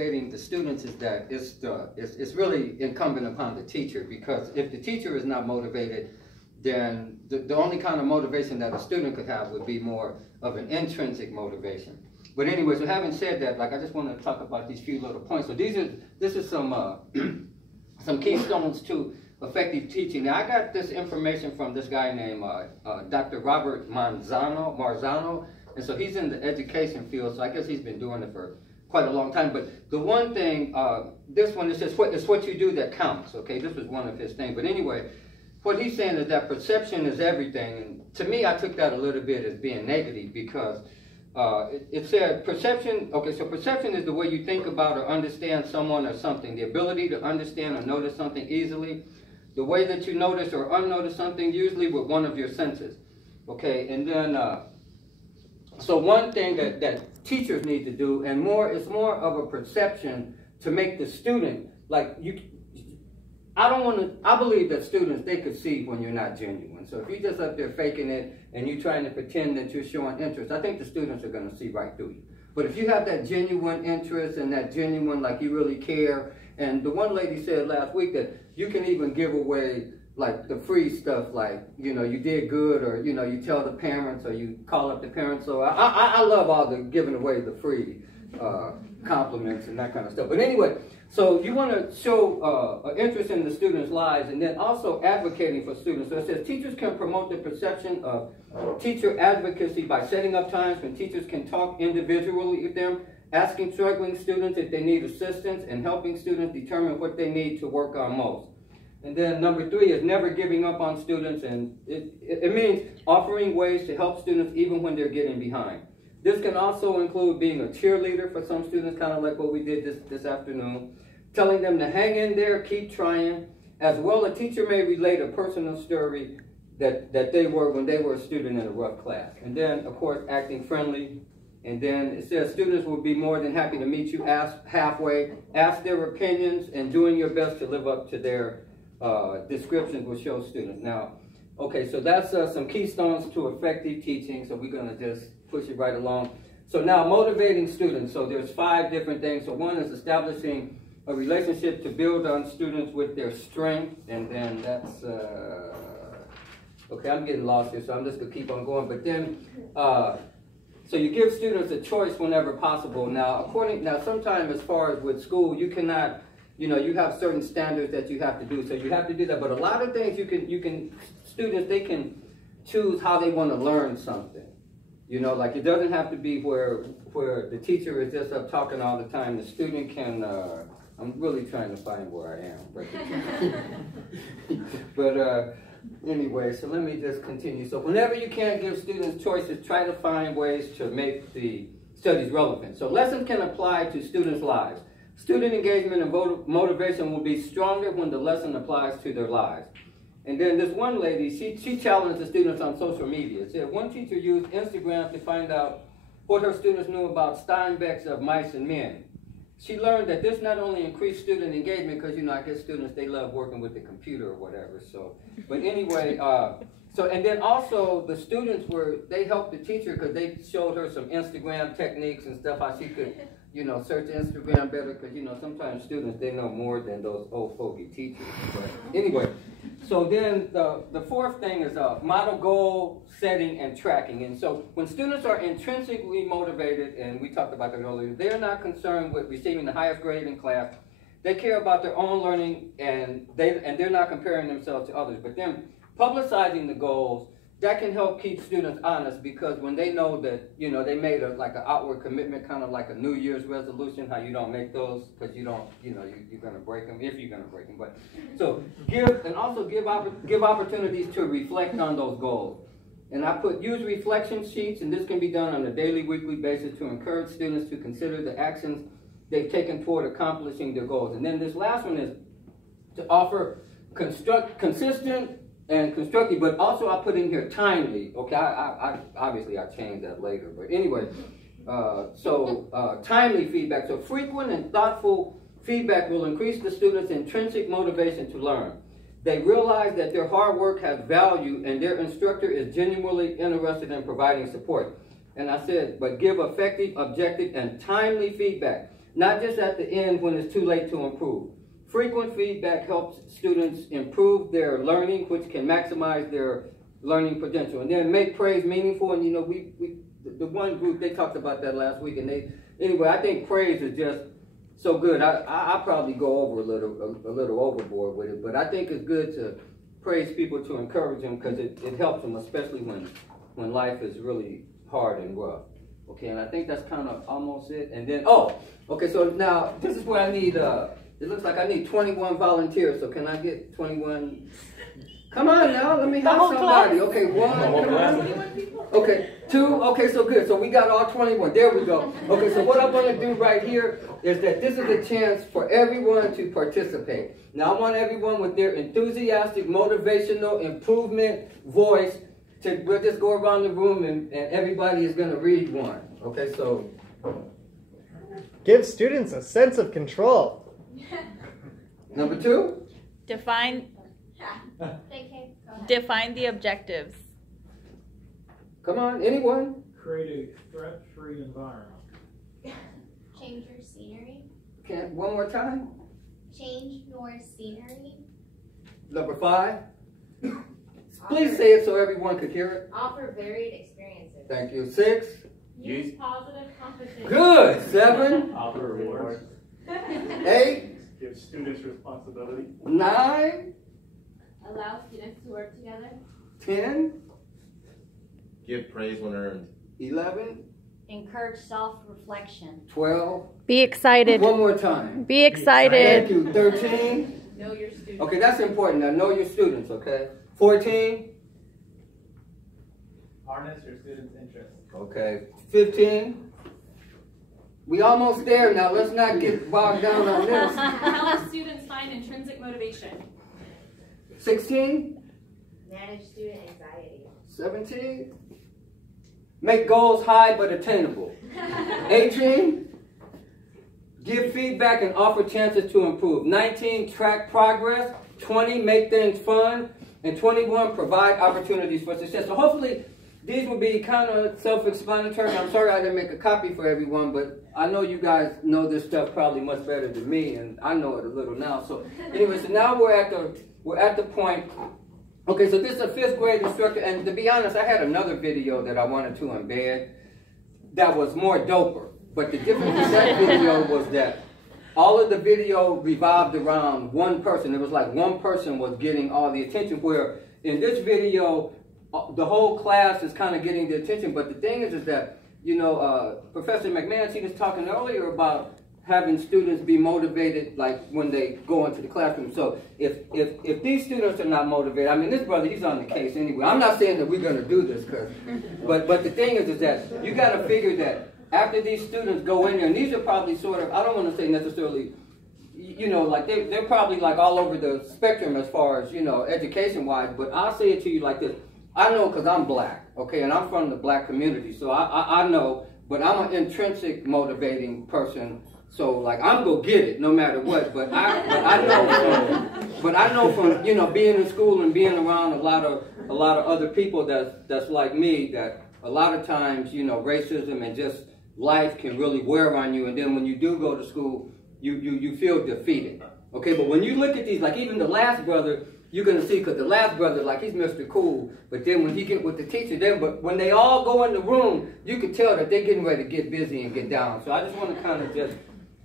The students is that it's really incumbent upon the teacher, because if the teacher is not motivated, then the only kind of motivation that a student could have would be more of an intrinsic motivation. But anyway, so having said that, like, I just want to talk about these few little points. So this is some some keystones to effective teaching. Now, I got this information from this guy named Dr. Robert Marzano, and so he's in the education field, so I guess he's been doing it for quite a long time. But the one thing, this one, it's what you do that counts, okay? This was one of his things. But anyway, what he's saying is that perception is everything. And to me, I took that a little bit as being negative, because it said perception, okay, so perception is the way you think about or understand someone or something, the ability to understand or notice something easily, the way that you notice or unnotice something, usually with one of your senses, okay? And then, so one thing that teachers need to do, and it's more of a perception to make the student, like, I believe that students, they could see when you're not genuine. So if you're just up there faking it and you're trying to pretend that you're showing interest, I think the students are going to see right through you. But if you have that genuine interest and that genuine, like, you really care, and the one lady said last week that you can even give away, like, the free stuff, like, you know, you did good, or, you know, you tell the parents, or you call up the parents. So I love all the giving away the free compliments and that kind of stuff. But anyway, so you want to show an interest in the students' lives, and then also advocating for students. So it says teachers can promote the perception of teacher advocacy by setting up times when teachers can talk individually with them, asking struggling students if they need assistance, and helping students determine what they need to work on most. And then number 3 is never giving up on students, and it means offering ways to help students even when they're getting behind. This can also include being a cheerleader for some students, kind of like what we did this afternoon, telling them to hang in there, keep trying. As well, a teacher may relate a personal story that they were when they were a student in a rough class. And then, of course, acting friendly. And then it says students will be more than happy to meet you halfway, ask their opinions, and doing your best to live up to their descriptions will show students. Now, okay, so that's some keystones to effective teaching, so we're going to just push it right along. So now, motivating students. So there's 5 different things. So one is establishing a relationship to build on students with their strength, and then that's, okay, I'm getting lost here, so I'm just going to keep on going. But then, so you give students a choice whenever possible. Now, sometimes as far as with school, you cannot, you know, you have certain standards that you have to do, so you have to do that. But a lot of things students, they can choose how they want to learn something. You know, like, it doesn't have to be where the teacher is just up talking all the time. The student can, I'm really trying to find where I am. But anyway, so let me just continue. So whenever you can't give students choices, try to find ways to make the studies relevant. So lessons can apply to students' lives. Student engagement and motivation will be stronger when the lesson applies to their lives. And then this one lady, she challenged the students on social media. She said one teacher used Instagram to find out what her students knew about Steinbeck's Of Mice and Men. She learned that this not only increased student engagement, because, you know, I guess students, they love working with the computer or whatever. So, but anyway, and then also the students they helped the teacher because they showed her some Instagram techniques and stuff, how she could, you know, search Instagram better, because, you know, sometimes students, they know more than those old fogey teachers. But anyway, so then the 4th thing is model goal setting and tracking. And so when students are intrinsically motivated, and we talked about that earlier, they're not concerned with receiving the highest grade in class. They care about their own learning, and they're not comparing themselves to others. But then publicizing the goals, that can help keep students honest, because when they know that, you know, they made like an outward commitment, kind of like a New Year's resolution, how you don't make those because you don't, you know, you're going to break them if you're going to break them. But so give opportunities to reflect on those goals. And I use reflection sheets, and this can be done on a daily, weekly basis to encourage students to consider the actions they've taken toward accomplishing their goals. And then this last one is to offer consistent and constructive, but also I put in here timely. Okay, I obviously I changed that later, but anyway, timely feedback. So frequent and thoughtful feedback will increase the students' intrinsic motivation to learn. They realize that their hard work has value, and their instructor is genuinely interested in providing support. And I said, but give effective, objective, and timely feedback. not just at the end when it's too late to improve. Frequent feedback helps students improve their learning, which can maximize their learning potential. And then make praise meaningful. And you know, the one group, they talked about that last week. And anyway, I think praise is just so good. I probably go over a little overboard with it, but I think it's good to praise people, to encourage them, because it helps them, especially when life is really hard and rough. Okay, and I think that's kind of almost it. And then, okay, so now this is where I need, it looks like I need 21 volunteers, so can I get 21? Come on now, let me have somebody. Okay, 1, come on. Okay, 2, okay, so good. So we got all 21, there we go. Okay, so what I'm gonna do right here is that this is a chance for everyone to participate. Now I want everyone with their enthusiastic, motivational, improvement voice we'll just go around the room and everybody is going to read one. Okay, so. Give students a sense of control. Number 2. Define the objectives. Come on, anyone? Create a threat-free environment. Change your scenery. One more time? Change your scenery. Number 5. Please say it so everyone could hear it. Offer varied experiences. Thank you. 6. Use positive competition. Good. 7. Offer rewards. 8. Give students responsibility. 9. Allow students to work together. 10. Give praise when earned. 11. Encourage self-reflection. 12. Be excited. One more time. Be excited. Thank you. 13. Know your students. Okay, that's important. Now, know your students, okay? 14. Harness your students' interests. Okay. 15. We almost there now. Let's not get bogged down on this. Help students find intrinsic motivation. 16. Manage student anxiety. 17. Make goals high but attainable. 18. Give feedback and offer chances to improve. 19. Track progress. 20. Make things fun. And 21. Provide opportunities for success. So hopefully these will be kind of self-explanatory. I'm sorry I didn't make a copy for everyone, but I know you guys know this stuff probably much better than me, and I know it a little now. So anyway, so now we're at the point. Okay, so this is a 5th grade instructor, and to be honest, I had another video that I wanted to embed that was more doper. But the difference with that video was that all of the video revolved around one person. It was like one person was getting all the attention, where in this video, the whole class is kind of getting the attention. But the thing is that, you know, Professor McMahon, she was talking earlier about having students be motivated, like when they go into the classroom. So if these students are not motivated, I mean, this brother, he's on the case anyway. I'm not saying that we're going to do this, but the thing is that you got to figure that after these students go in there, and these are probably sort of, I don't want to say necessarily, you know, like they're probably like all over the spectrum as far as, you know, education-wise, but I'll say it to you like this. I know because I'm black, okay, and I'm from the black community, so I know, but I'm an intrinsic motivating person. So like I'm gonna get it no matter what. But I know from you know being in school and being around a lot of other people that's like me, that a lot of times, you know, racism and just life can really wear on you, and then when you do go to school, you feel defeated. Okay, but when you look at these, like even the last brother, you're gonna see, because the last brother, like he's Mr. Cool, but then when he get with the teacher, but when they all go in the room, you can tell that they're getting ready to get busy and get down. So I just want to kind of just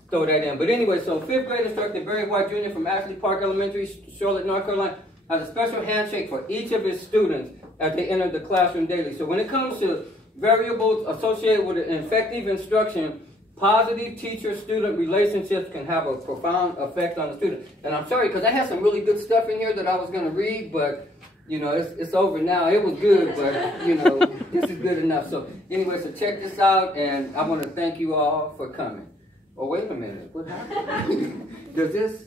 throw that in. But anyway, so 5th grade instructor Barry White Jr. from Ashley Park Elementary, Charlotte, North Carolina, has a special handshake for each of his students as they enter the classroom daily. So when it comes to variables associated with effective instruction, positive teacher-student relationships can have a profound effect on the student. And I'm sorry, because I had some really good stuff in here that I was going to read, but, you know, it's over now. It was good, but, you know, this is good enough. So anyway, so check this out, and I want to thank you all for coming. Oh, wait a minute. What happened? Does this,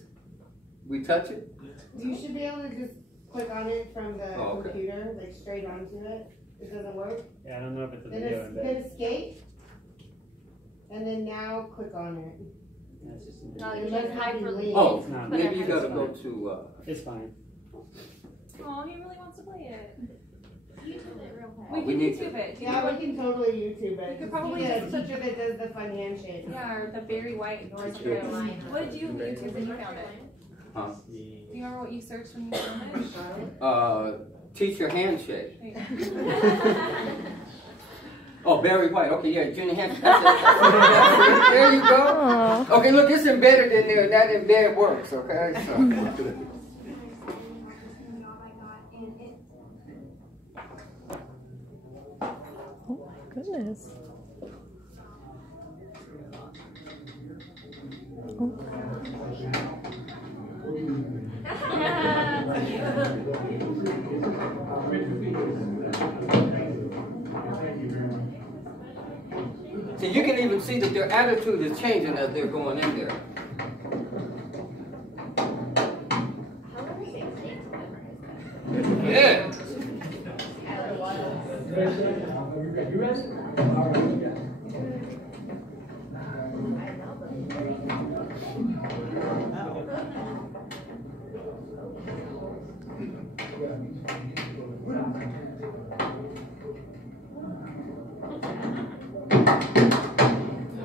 we touch it? You should be able to just click on it from the computer, like straight onto it. It doesn't work. Yeah, I don't know if it's a Then video. hit escape. And then now click on it. That's just No, It you must just not be hyperlink. linked. Oh, It's not. maybe you got to go to... It's fine. Oh, he really wants to play it. We We can need YouTube it. Do you Yeah, know we can totally YouTube it. You could probably get a just put- teacher that does the fun handshake. Yeah, or the Barry White or something. Teacher. What did you YouTube when you found it? Huh? Do you remember what you searched when you found it? Teacher handshake. Wait. Oh, Barry White. Okay, yeah, junior handshake. That's it. There you go. Okay, look, it's embedded in there. That embed works. Okay. So. Oh my goodness. So you can even see that their attitude is changing as they're going in there. Yeah.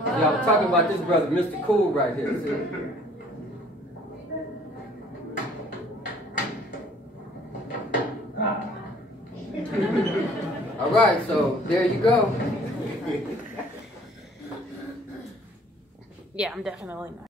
Yeah, I'm talking about this brother, Mr. Cool, right here. See? All right, so there you go. Yeah, I'm definitely not.